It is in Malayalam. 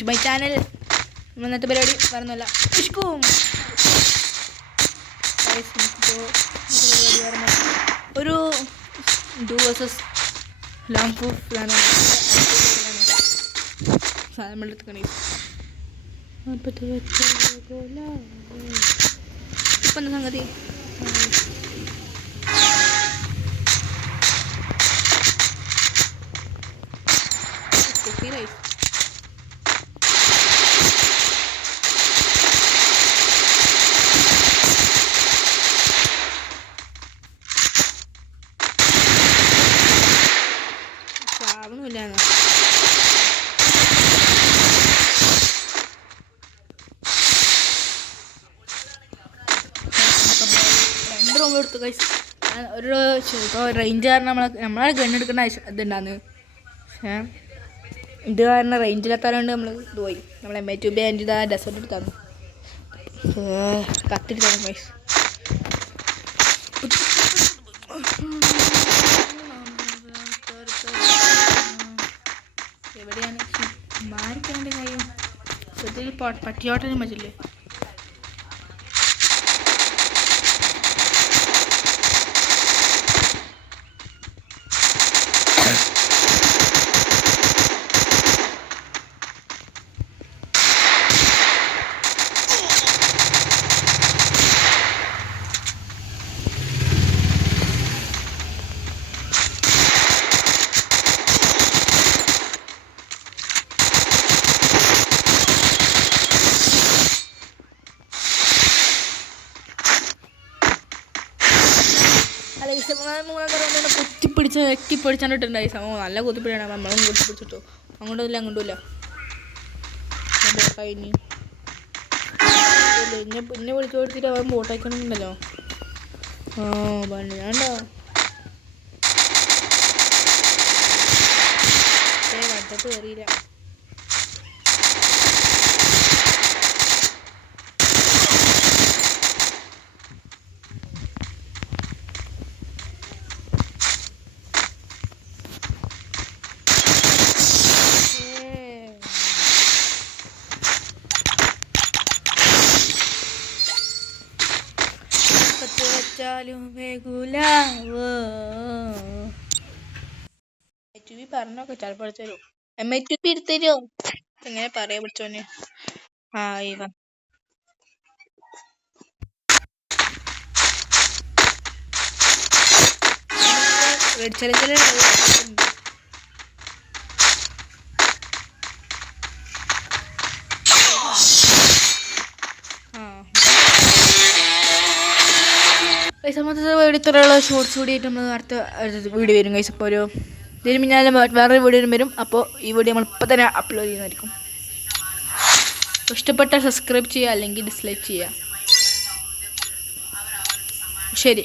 To my channel. ഇന്നത്തെ പരിപാടി പറഞ്ഞല്ല ഇഷ്കും ഒരു ഡു വേഴ്സസ് ലോങ് പ്രൂഫ് സാധനം എടുത്തുക്കണേ. ഇപ്പം എന്താ സംഗതി? ആവണില്ല. 2 റൂം എടുത്തു ഗൈസ്. ഒരു റേഞ്ച് കാരണം നമ്മളെ ഗണ്ണെടുക്കേണ്ട ഇതുണ്ടാന്ന്. പക്ഷേ ഇത് കാരണം റേഞ്ചിലെത്താറുണ്ട് നമ്മൾ ഇത് പോയി. നമ്മൾ M2B ഇതാ ഡെസേർട്ട് എടുത്താണ് കത്തിരിത്താണ് ഗൈസ്. എവിടെയാണ് മാറിക്കേണ്ട കാര്യം? പട്ടിയോട്ടനും പറ്റില്ലേ? കുത്തിപ്പിടിച്ചാണ്ടിട്ടുണ്ടായി സമയം നല്ല കുത്തിപ്പിടിയാണ്. നമ്മളും കുത്തിപ്പിടിച്ചിട്ടു. അങ്ങോട്ടില്ല അങ്ങോട്ടുമില്ല. ബോട്ടായിനി പിന്നെ വിളിച്ചു കൊടുത്തിട്ട് അവൻ ബോട്ടായിക്കണമെന്നുണ്ടല്ലോ. പണിയാണ്ടോ വട്ടത്ത് കയറിയില്ല. പറഞ്ഞോക്കെ ചിലപ്പോൾ തരൂ. M2B എടുത്തരോ? എങ്ങനെ പറയാ പിടിച്ചോനെ? ഇവ ഇത്രയുള്ള ഷോർട്സ് കൂടിയിട്ട് നമ്മൾ അടുത്ത വീഡിയോ വരും ഗൈസ്. അപ്പോൾ ഇതിന് പിന്നാലെ വേറൊരു വീഡിയോ വരും. അപ്പോൾ ഈ വീഡിയോ നമ്മൾ ഇപ്പം തന്നെ അപ്ലോഡ് ചെയ്യുന്നതായിരിക്കും. ഇഷ്ടപ്പെട്ടാൽ സബ്സ്ക്രൈബ് ചെയ്യുക, അല്ലെങ്കിൽ ഡിസ്ലൈക്ക് ചെയ്യുക. ശരി.